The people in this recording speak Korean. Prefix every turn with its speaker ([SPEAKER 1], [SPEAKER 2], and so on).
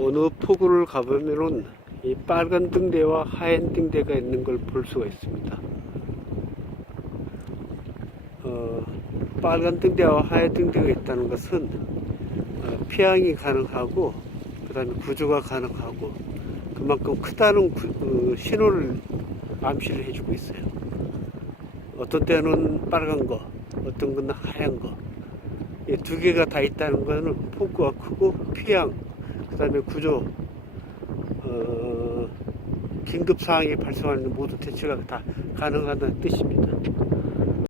[SPEAKER 1] 어느 포구를 가보면은 이 빨간 등대와 하얀 등대가 있는 걸 볼 수가 있습니다. 어, 빨간 등대와 하얀 등대가 있다는 것은 어, 피항이 가능하고 그 다음에 구조가 가능하고 그만큼 크다는 구- 어, 신호를 암시를 해주고 있어요. 어떤 때는 빨간 거, 어떤 건 하얀 거. 이두 개가 다 있다는 거는 폭구가 크고 피항, 그 다음에 구조, 어, 긴급 상황이 발생하는 모든 대처가 다 가능하다는 뜻입니다.